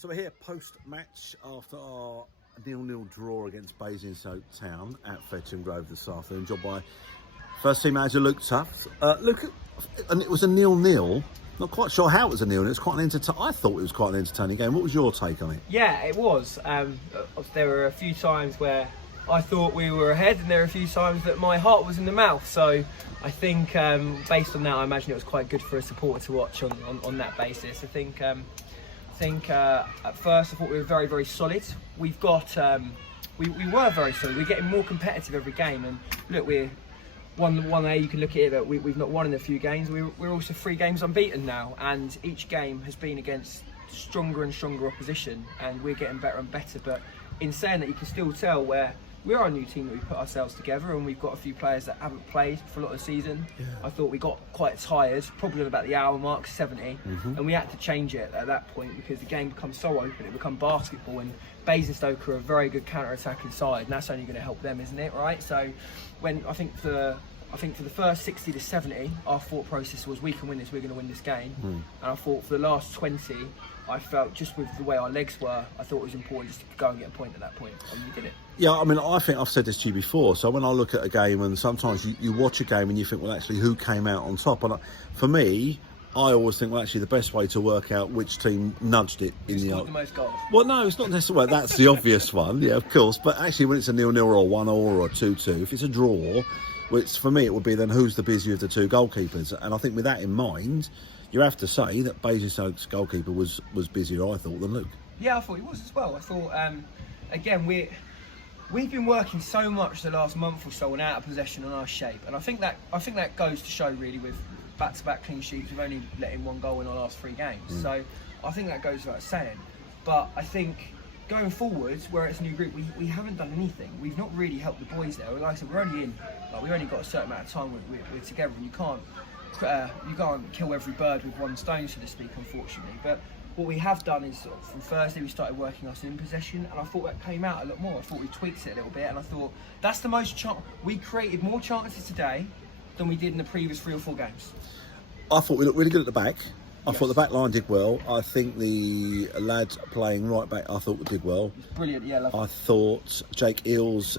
So we're here post-match after our 0-0 draw against Basingstoke Town at Fetcham Grove this afternoon, joined by first team manager Luke Tuffs. And it was a 0-0. Not quite sure how it was a 0-0. It's quite an I thought it was quite an entertaining game. What was your take on it? Yeah, it was. There were a few times where I thought we were ahead, and there were a few times that my heart was in the mouth. So I think, based on that, I imagine it was quite good for a supporter to watch on that basis. I think at first I thought we were very, very solid. We've got we were very solid. We're getting more competitive every game, and look, we're 1A. You can look at it that we've not won in a few games. We're also 3 games unbeaten now, and each game has been against stronger and stronger opposition, and we're getting better and better. But in saying that, you can still tell where we are a new team that we put ourselves together, and we've got a few players that haven't played for a lot of the season. Yeah. I thought we got quite tired, probably at about the hour mark, 70, and we had to change it at that point because the game becomes so open, it become basketball, and Basingstoke are a very good counter-attacking side, and that's only going to help them, isn't it? Right? So, when I think for the first 60 to 70, our thought process was we can win this, we're going to win this game. And I thought for the last 20, I felt just with the way our legs were, I thought it was important just to go and get a point at that point, and we did it. Yeah, I mean, I think I've said this to you before. So when I look at a game, and sometimes you watch a game and you think, well, actually, who came out on top? And for me, I always think, well, actually, the best way to work out which team nudged it in the most goals. Well, no, it's not necessarily. That's the obvious one, yeah, of course. But actually, when it's a 0-0 or a 1-0 or a 2-2, if it's a draw, which for me it would be then who's the busier of the 2 goalkeepers. And I think with that in mind, you have to say that Basingstoke's goalkeeper was busier, I thought, than Luke. Yeah, I thought he was as well. I thought, again, we've been working so much the last month or so on out of possession and our shape, and I think that goes to show really with back-to-back clean sheets. We've only let in 1 goal in our last 3 games, so I think that goes without saying. But I think going forwards, where it's a new group, we haven't done anything. We've not really helped the boys there. Like I said, we're only in. We've only got a certain amount of time we're together, and you can't kill every bird with 1 stone, so to speak, unfortunately. But what we have done is sort of from Thursday we started working us in possession, and I thought that came out a lot more. I thought we tweaked it a little bit, and I thought that's the most we created more chances today than we did in the previous 3 or 4 games. I thought we looked really good at the back. I thought the back line did well. I think the lad playing right back, I thought did well. Brilliant, yeah. I thought Jake Eels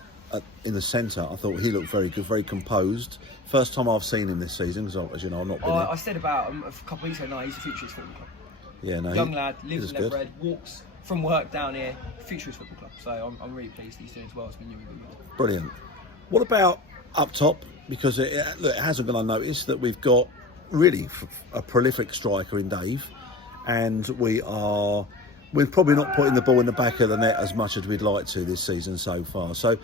in the centre, I thought he looked very good, very composed. First time I've seen him this season, because as you know, I've not been here. I said about him a couple of weeks ago, he's a Futurist Football Club. Yeah, no, young lad, lives in Everett, walks from work down here, Futurist Football Club. So I'm really pleased he's doing as well. It's been really good. Brilliant. What about up top? Because it hasn't gone unnoticed that we've got really a prolific striker in Dave, and we're probably not putting the ball in the back of the net as much as we'd like to this season so far. So,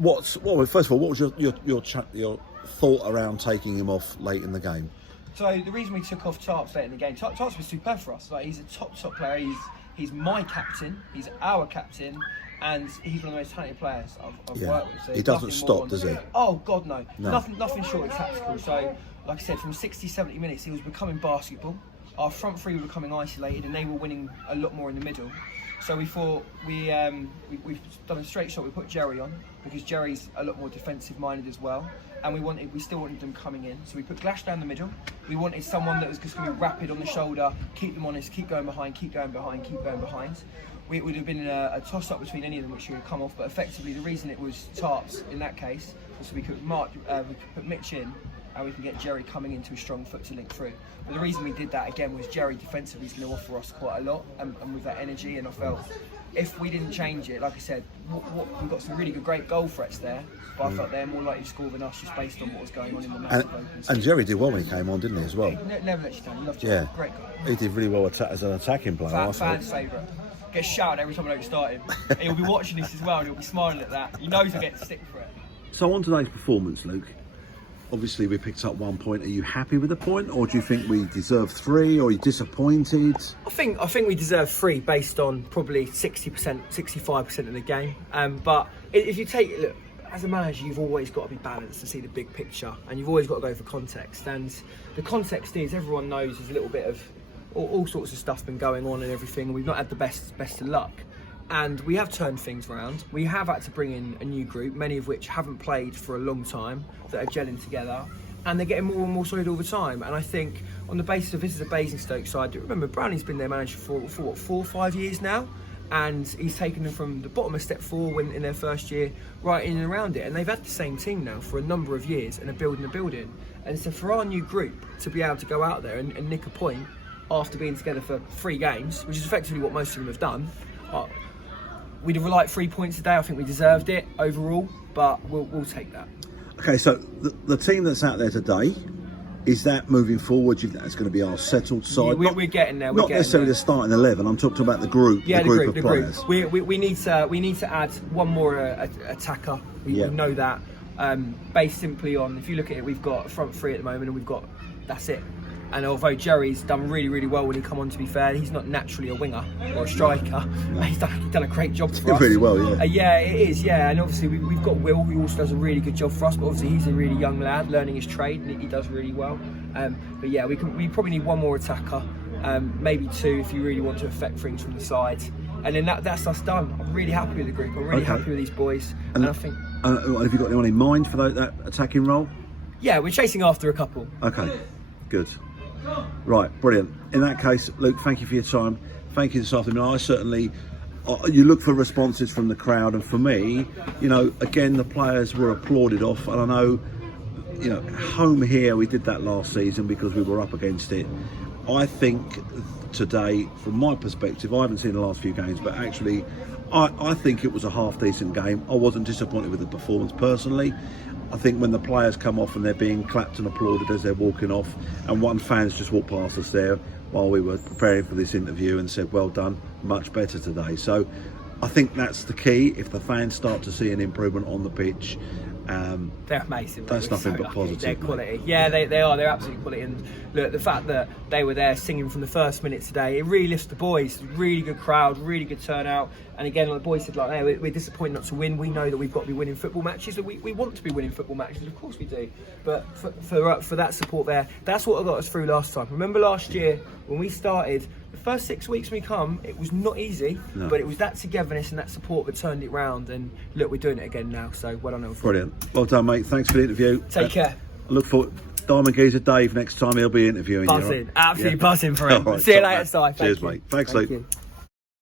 first of all, what was your thought around taking him off late in the game? So the reason we took off Tuffs late in the game, Tuffs was superb for us. Like, he's a top player. He's my captain. He's our captain. And he's one of the most talented players I've worked with. So he doesn't stop, does he? Oh, God, no. Nothing short of tactical. So, like I said, from 60, 70 minutes, he was becoming basketball. Our front 3 were becoming isolated, and they were winning a lot more in the middle. So we thought we've done a straight shot. We put Jerry on because Jerry's a lot more defensive-minded as well. And we still wanted them coming in. So we put Glash down the middle. We wanted someone that was just going to be rapid on the shoulder, keep them honest, keep going behind. It would have been a toss-up between any of them which would have come off, but effectively the reason it was Tarps in that case was so we could put Mitch in, and we can get Jerry coming into a strong foot to link through. But the reason we did that again was Jerry defensively is going to offer us quite a lot, and with that energy, and I felt if we didn't change it, like I said, we've got some really great goal threats there, but I felt they're more likely to score than us just based on what was going on in the massive open space. And Jerry did well when he came on, didn't he, as well? He never let you down. He loved Jerry. Great goal. He did really well as an attacking player. Fan's favourite. Gets shouted every time I don't start him. He'll be watching this as well, and he'll be smiling at that. He knows he'll get stick for it. So on today's performance, Luke, obviously we picked up 1 point. Are you happy with the point, or do you think we deserve 3, or are you disappointed? I think we deserve 3 based on probably 60%, 65% of the game. But if you take it, look, as a manager, you've always got to be balanced to see the big picture, and you've always got to go for context. And the context is everyone knows there's a little bit of all sorts of stuff been going on and everything. We've not had the best of luck, and we have turned things around. We have had to bring in a new group, many of which haven't played for a long time, that are gelling together. and they're getting more and more solid all the time. And I think on the basis of this is a Basingstoke side, remember Brownie's been their manager for what, 4 or 5 years now, and he's taken them from the bottom of step 4 in their first year right in and around it. And they've had the same team now for a number of years and are building a building. And so for our new group to be able to go out there and nick a point after being together for 3 games, which is effectively what most of them have done, we'd have liked 3 points today. I think we deserved it overall, but we'll take that. Okay, so the team that's out there today, is that moving forward? Do you think that's going to be our settled side? Yeah, we're getting there. Not necessarily the starting 11. I'm talking about the group. Yeah, the group of players. We need to add one more attacker. We know that. Based simply on, if you look at it, we've got a front 3 at the moment, and that's it. And although Jerry's done really, really well when he come on, to be fair, he's not naturally a winger or a striker. He's done a great job for us. Really well, yeah. Yeah, it is, yeah. And obviously we've got Will, who also does a really good job for us, but obviously he's a really young lad learning his trade, and he does really well. But yeah, we probably need one more attacker, maybe 2 if you really want to affect things from the sides. And then that's us done. I'm really happy with the group. I'm really happy with these boys. And I think... have you got anyone in mind for that attacking role? Yeah, we're chasing after a couple. Okay, good. Right, brilliant. In that case, Luke, thank you for your time. Thank you this afternoon. I certainly, you look for responses from the crowd, and for me, again, the players were applauded off, and I know, home here, we did that last season because we were up against it. I think today, from my perspective, I haven't seen the last few games, but actually, I think it was a half decent game. I wasn't disappointed with the performance personally. I think when the players come off and they're being clapped and applauded as they're walking off, and one fan's just walked past us there while we were preparing for this interview and said, well done, much better today. So I think that's the key. If the fans start to see an improvement on the pitch, they're amazing. That's nothing but positive. They're quality. Yeah, they are. They're absolutely quality. And look, the fact that they were there singing from the first minute today, it really lifts the boys. Really good crowd, really good turnout. And again, like the boys said, hey, we're disappointed not to win. We know that we've got to be winning football matches. We want to be winning football matches, of course we do. But for that support there, that's what got us through last time. Remember last year when we started? The first 6 weeks we come, it was not easy, but it was that togetherness and that support that turned it round. And look, we're doing it again now, so well done. Brilliant. Well done, mate. Thanks for the interview. Take care. I look forward. Diamond Geezer Dave, next time he'll be interviewing buzzing. you. Absolutely buzzing for him. Right, see you later, Si. Cheers, mate. Thanks, Luke.